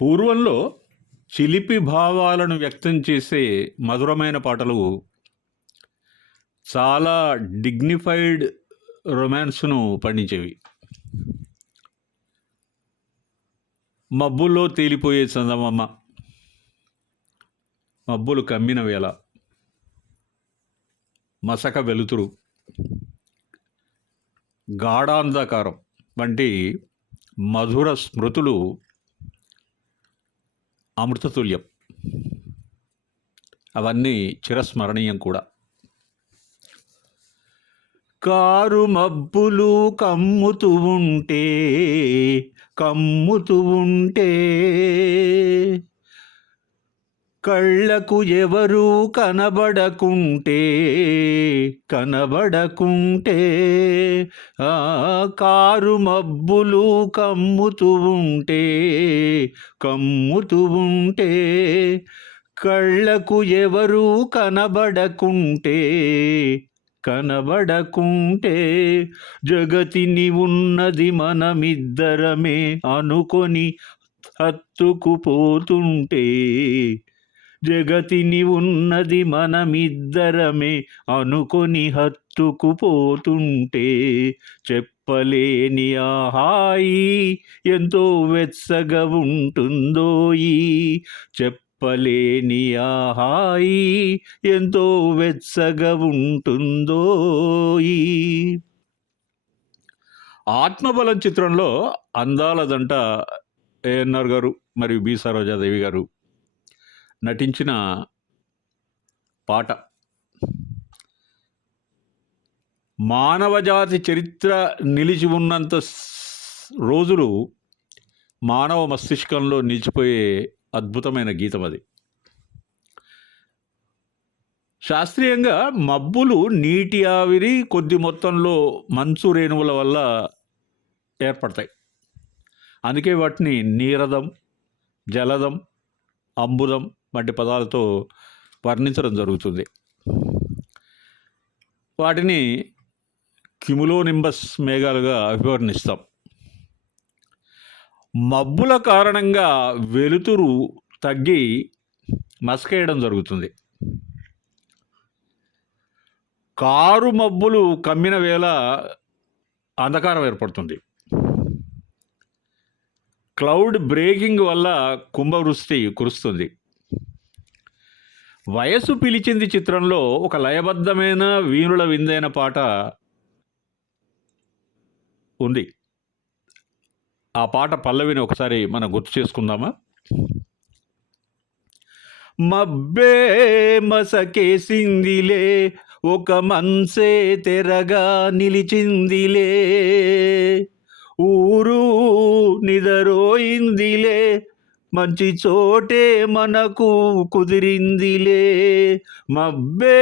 పూర్వంలో చిలిపి భావాలను వ్యక్తం చేసే మధురమైన పాటలు చాలా డిగ్నిఫైడ్ రొమాన్స్‌ను పండించేవి. మబ్బుల్లో తేలిపోయే చందమామ, మబ్బులు కమ్మిన వేళ, మసక వెలుతురు, గాఢాంధకారం వంటి మధుర స్మృతులు అమృతతుల్యం. అవన్నీ చిరస్మరణీయం కూడా. కారు మబ్బులు కమ్ముతూ ఉంటే కళ్ళకు ఎవరు కనబడకుంటే ఆ కారు మబ్బులు కమ్ముతూ ఉంటే కళ్ళకు ఎవరు కనబడకుంటే జగతిని ఉన్నది మనమిద్దరమే అనుకొని హత్తుకుపోతుంటే జగతిని ఉన్నది మనమిద్దరమే అనుకొని హత్తుకుపోతుంటే చెప్పలేని ఆ హాయి ఎంతో వెచ్చగా ఉంటుందోయి చెప్పలేని ఆ హాయి ఎంతో వెచ్చగా ఉంటుందోయి. ఆత్మబలం చిత్రంలో అందాల దంట ఏఎన్ఆర్ గారు మరియు బి సరోజాదేవి గారు నటించిన పాట మానవజాతి చరిత్ర నిలిచి ఉన్నంత రోజులు మానవ మస్తిష్కంలో నిలిచిపోయే అద్భుతమైన గీతం అది. శాస్త్రీయంగా మబ్బులు నీటి ఆవిరి కొద్ది మొత్తంలో మంచు రేణువుల వల్ల ఏర్పడతాయి. అందుకే వాటిని నీరదం, జలదం, అంబుదం వంటి పదాలతో వర్ణించడం జరుగుతుంది. వాటిని క్యుములోనింబస్ మేఘాలుగా అభివర్ణిస్తాం. మబ్బుల కారణంగా వెలుతురు తగ్గి మసకేయడం జరుగుతుంది. కారు మబ్బులు కమ్మిన వేళ అంధకారం ఏర్పడుతుంది. క్లౌడ్ బ్రేకింగ్ వల్ల కుంభవృష్టి కురుస్తుంది. వయసు పిలిచింది చిత్రంలో ఒక లయబద్ధమైన వీణుల విందైన పాట ఉంది. ఆ పాట పల్లవిని ఒకసారి మనం గుర్తు చేసుకుందామా? మబ్బే మసకేసిందిలే ఒక మనసే తెరగా నిలిచిందిలే ఊరు నిదరోయిందిలే మంచి చోటే మనకు కుదిరిందిలే మబ్బే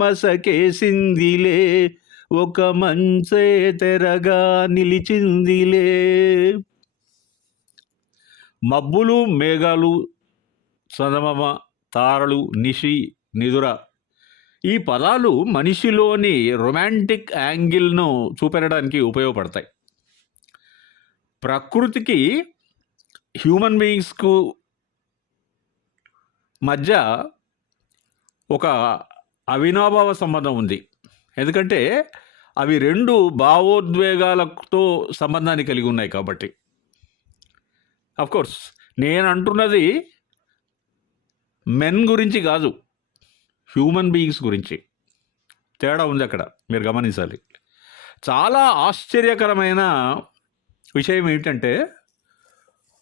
మసకేసిందిలే ఒక మంచే తెరగా నిలిచిందిలే. మబ్బులు, మేఘాలు, చందమామ, తారలు, నిశి, నిదుర ఈ పదాలు మనిషిలోని రొమాంటిక్ యాంగిల్ను చూపెట్టడానికి ఉపయోగపడతాయి. ప్రకృతికి హ్యూమన్ బీయింగ్స్కు మధ్య ఒక అవినాభావ సంబంధం ఉంది. ఎందుకంటే అవి రెండు భావోద్వేగాలతో సంబంధాన్ని కలిగి ఉన్నాయి కాబట్టి. అఫ్కోర్స్ నేను అంటున్నది మెన్ గురించి కాదు, హ్యూమన్ బీయింగ్స్ గురించి. తేడా ఉంది అక్కడ, మీరు గమనించాలి. చాలా ఆశ్చర్యకరమైన విషయం ఏంటంటే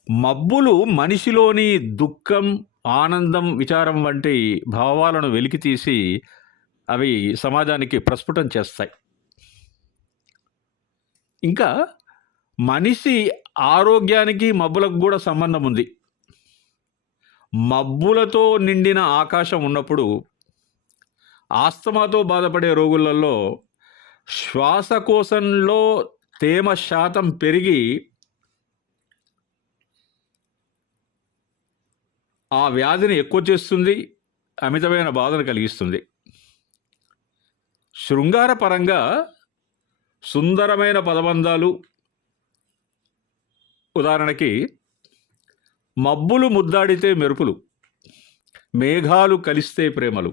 మబ్బులు మనిషిలోని దుఃఖం, ఆనందం, విచారం వంటి భావాలను వెలికితీసి అవి సమాజానికి ప్రస్ఫుటం చేస్తాయి. ఇంకా మనిషి ఆరోగ్యానికి మబ్బులకు కూడా సంబంధం ఉంది. మబ్బులతో నిండిన ఆకాశం ఉన్నప్పుడు ఆస్తమాతో బాధపడే రోగులలో శ్వాసకోశంలో తేమ శాతం పెరిగి ఆ వ్యాధిని ఎక్కువ చేస్తుంది, అమితమైన బాధను కలిగిస్తుంది. శృంగారపరంగా సుందరమైన పదబంధాలు, ఉదాహరణకి మబ్బులు ముద్దాడితే మెరుపులు, మేఘాలు కలిస్తే ప్రేమలు.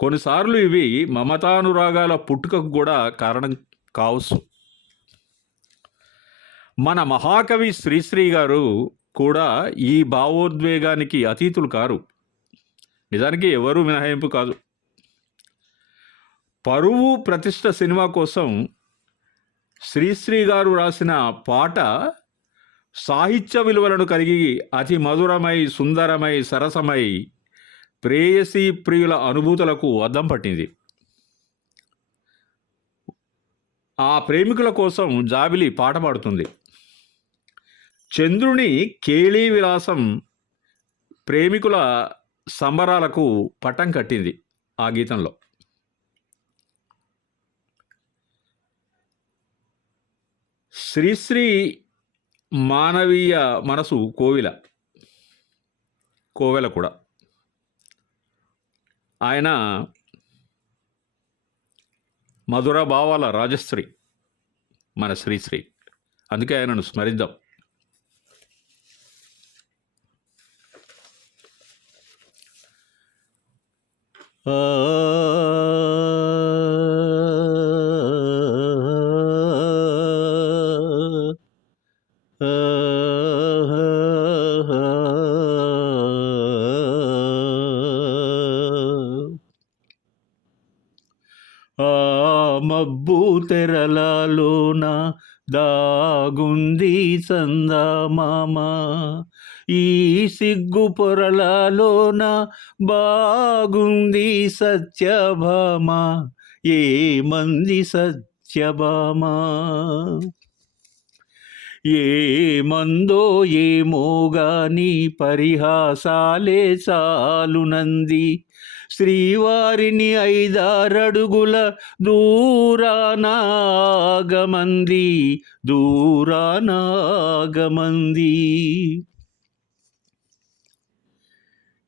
కొన్నిసార్లు ఇవి మమతానురాగాల పుట్టుకకు కూడా కారణం కావచ్చు. మన మహాకవి శ్రీశ్రీ గారు కూడా ఈ భావోద్వేగానికి అతీతులు కారు. నిజానికి ఎవరూ మినహాయింపు కాదు. పరువు ప్రతిష్ట సినిమా కోసం శ్రీశ్రీ గారు రాసిన పాట సాహిత్య విలువలను కలిగి అతి మధురమై, సుందరమై, సరసమై ప్రేయసీ ప్రియుల అనుభూతులకు అద్దం పట్టింది. ఆ ప్రేమికుల కోసం జాబిలి పాట పాడుతుంది. చంద్రుని కేళీ విలాసం ప్రేమికుల సంబరాలకు పట్టం కట్టింది ఆ గీతంలో. శ్రీశ్రీ మానవీయ మనసు కోవెల కూడా. ఆయన మధుర భావాల రాజశ్రీ మన శ్రీశ్రీ. అందుకే ఆయనను స్మరిద్దాం. మబ్బు తెరలలోన దాగుంది చందమామ, ఈ సిగ్గు పొరలలోన బాగుంది సత్యభామ, ఏమంది సత్యభామ. ఏమందో ఏమో గాని పరిహాసాలే చాలునంది, శ్రీవారిని 5-6 అడుగుల దూరానాగమంది.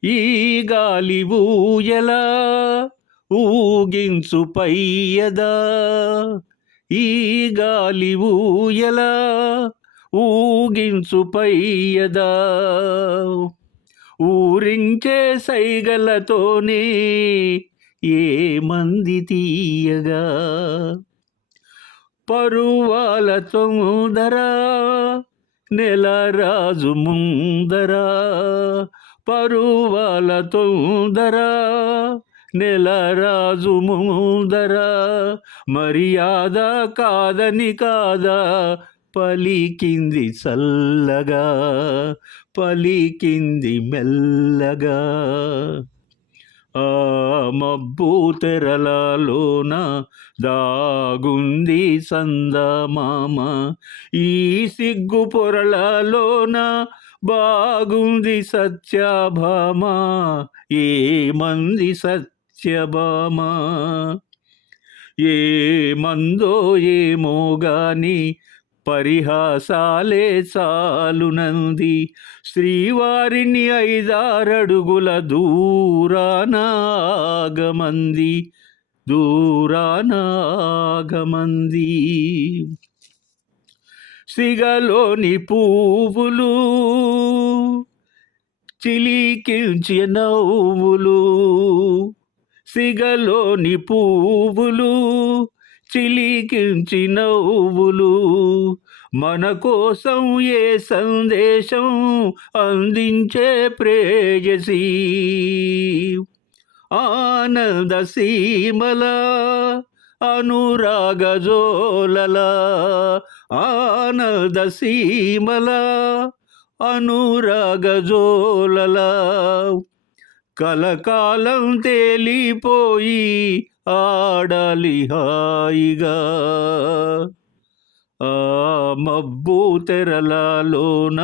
ఈ గాలి ఊయలా ఊగించు పయ్యదా, ఈ గాలి ఊయలా ఊగించు పయ్యదా, ఊరించే సైగలతోనే ఏమంది తీయగా. పరువాల తొందర నెలరాజు ముందర, పరువాల తొందర నెలరాజు ముందర, మర్యాద కాదని కాదా పలికింది చల్లగా, పలికింది మెల్లగా. ఆ మబ్బు తెరలలోన దాగుంది చందమామ, ఈ సిగ్గు పొరలలోన బాగుంది సత్యభామ, ఏమంది సత్యభామ. ఏమందో ఏమో గాని పరిహాసాలే చాలునంది, శ్రీవారిని 5-6 అడుగుల దూరానాగమంది. సిగలోని పువ్వులు చిలికించి నవ్వులు, సిగలోని పువ్వులు చిలికించి నవ్వులు, మన కోసం ఏ సందేశం అందించే ప్రేయసి. ఆనంద సీమల అనురాగజోలల, ఆనంద సీమల అనురాగజోలల, కలకాలం తేలిపోయి ఆడాలి హాయిగా. ఆ మబ్బు తెరలలోన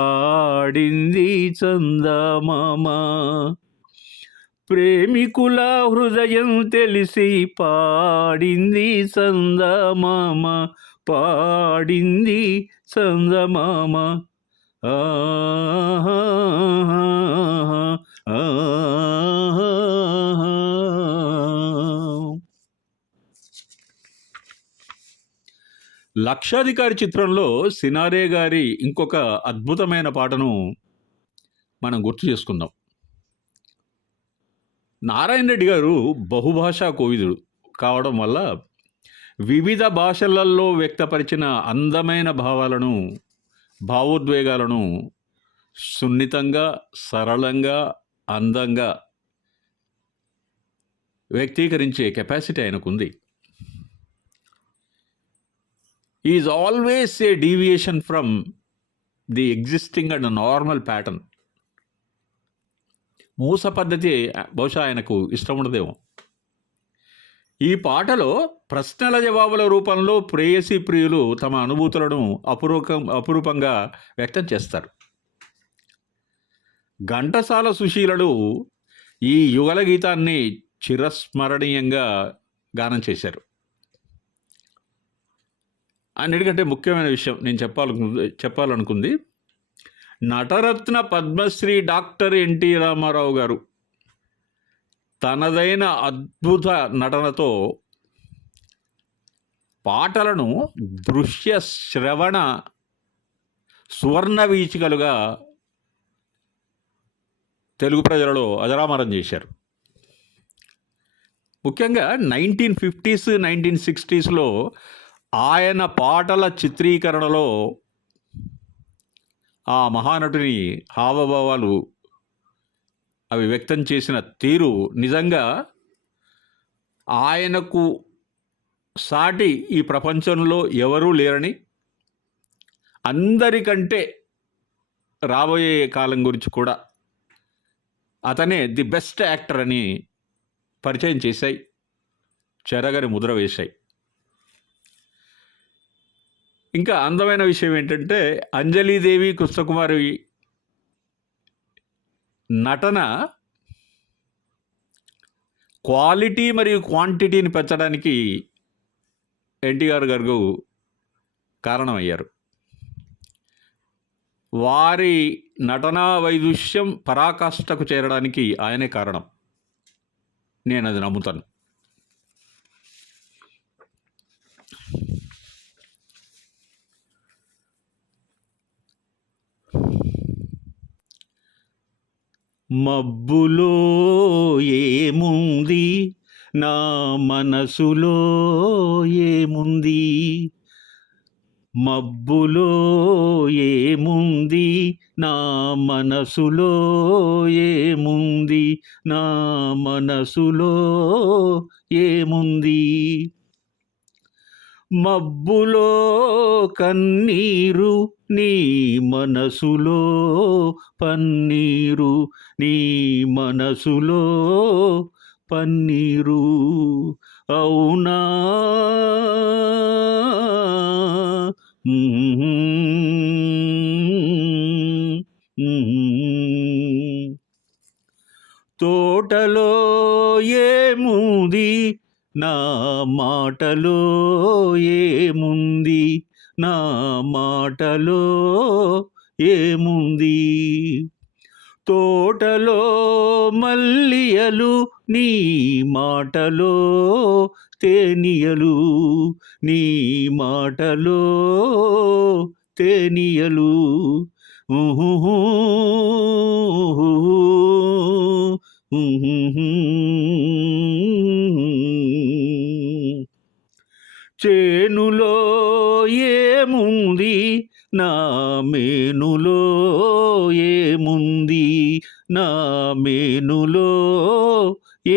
ఆడింది చందమామ, ప్రేమికుల హృదయం తెలిసి పాడింది చందమామ, పాడింది చందమామ. లక్షాధికారి చిత్రంలో సినారే గారి ఇంకొక అద్భుతమైన పాటను మనం గుర్తు చేసుకుందాం. నారాయణ రెడ్డి గారు బహుభాషా కోవిదుడు కావడం వల్ల వివిధ భాషలలో వ్యక్తపరిచిన అందమైన భావాలను, భావోద్వేగాలను సున్నితంగా, సరళంగా, అందంగా వ్యక్తీకరించే కెపాసిటీ ఆయనకుంది. Is always a deviation from the existing and normal pattern. మూస పద్ధతి బహుశా ఆయనకు ఇష్టం ఉండదేమో. ఈ పాటలో ప్రశ్నల జవాబుల రూపంలో ప్రేయసీ ప్రియులు తమ అనుభూతులను అపురూపంగా వ్యక్తం చేస్తారు. ఘంటసాల సుశీలలు ఈ యుగల గీతాన్ని చిరస్మరణీయంగా గానం చేశారు. అన్నిటికంటే ముఖ్యమైన విషయం నేను చెప్పాలనుకుంది, నటరత్న పద్మశ్రీ డాక్టర్ ఎన్టీ రామారావు గారు తనదైన అద్భుత నటనతో పాటలను దృశ్య శ్రవణ సువర్ణ వీచికలుగా తెలుగు ప్రజలలో అజరామరం చేశారు. ముఖ్యంగా 1950s 1960sలో ఆయన పాటల చిత్రీకరణలో ఆ మహానటుని హావభావాలు అవి వ్యక్తం చేసిన తీరు నిజంగా ఆయనకు సాటి ఈ ప్రపంచంలో ఎవరూ లేరని, అందరికంటే రాబోయే కాలం గురించి కూడా అతనే ది బెస్ట్ యాక్టర్ అని పరిచయం చేశాయి, చెరగని ముద్ర వేశాయి. ఇంకా అందమైన విషయం ఏంటంటే అంజలీదేవి, కృష్ణకుమారి నటన క్వాలిటీ మరియు క్వాంటిటీని పెంచడానికి ఎన్టీఆర్ గారు కారణమయ్యారు. వారి నటనా వైదుష్యం పరాకాష్ఠకు చేరడానికి ఆయనే కారణం. నేను అది నమ్ముతాను. మబ్బులో ఏముంది, నా మనసులో ఏముంది, మబ్బులో ఏముంది, నా మనసులో ఏముంది, నా మనసులో ఏముంది, మబ్బులో కన్నీరు, నీ మనసులో పన్నీరు, నీ మనసులో పన్నీరు, అవునా తోటలో ఏముంది, నా మాటలో ఏముంది, నా మాటలో ఏముంది, తోటలో మల్లియలు, నీ మాటలో తేనియలు, నీ మాటలో తేనియలు, చేనులో ఏముంది, నా మేనులో ఏముంది, నా మేనులో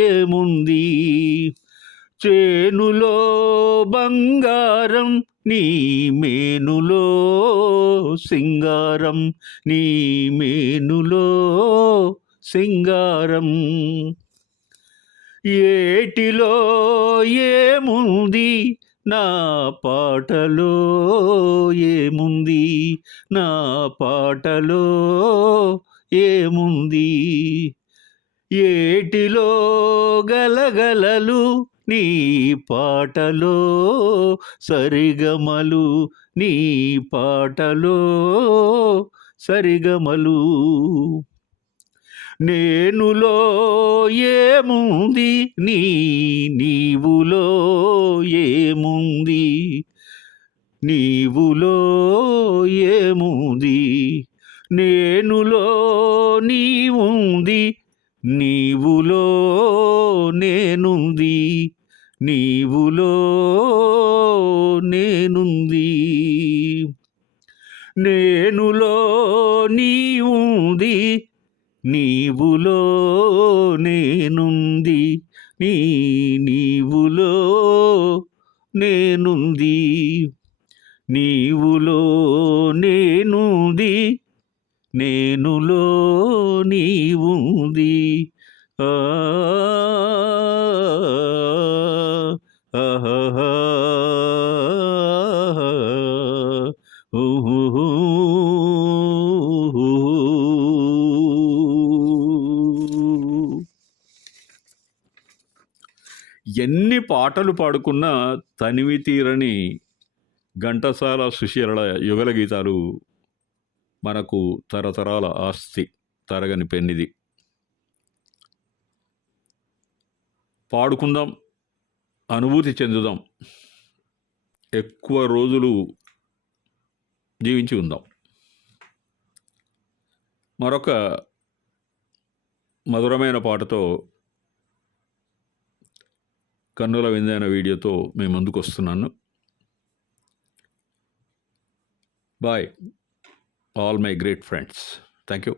ఏముంది, చేనులో బంగారం, నీ మేనులో సింగారం, నీ మేనులో సింగారం, ఏటిలో ఏముంది, నా పాటలో ఏముంది, నా పాటలో ఏముంది, ఏటిలో గలగలలు, నీ పాటలో సరిగమలు, నీ పాటలో సరిగమలు, నేనులో ఏముంది, నీవులో ఏముంది, నీవులో ఏముంది, నేనులో నీవుంది, నీవులో నేనుంది, నీవులో నేనుంది, నేనులో నీవుంది, నీవులో నేనుంది, నీవులో నేనుంది, నీవులో నేనుంది, నేనులో నీవుంది. ఆ ఆహాహా. ఊహుహు. ఎన్ని పాటలు పాడుకున్నా తనివి తీరని ఘంటసాల సుశీలల యుగల గీతాలు మనకు తరతరాల ఆస్తి, తరగని పెన్నిది. పాడుకుందాం, అనుభూతి చెందుదాం, ఎక్కువ రోజులు జీవించి ఉందాం. మరొక మధురమైన పాటతో, కన్నుల విందైన వీడియోతో మేము ముందుకు వస్తున్నాను. Bye all my great friends. Thank you.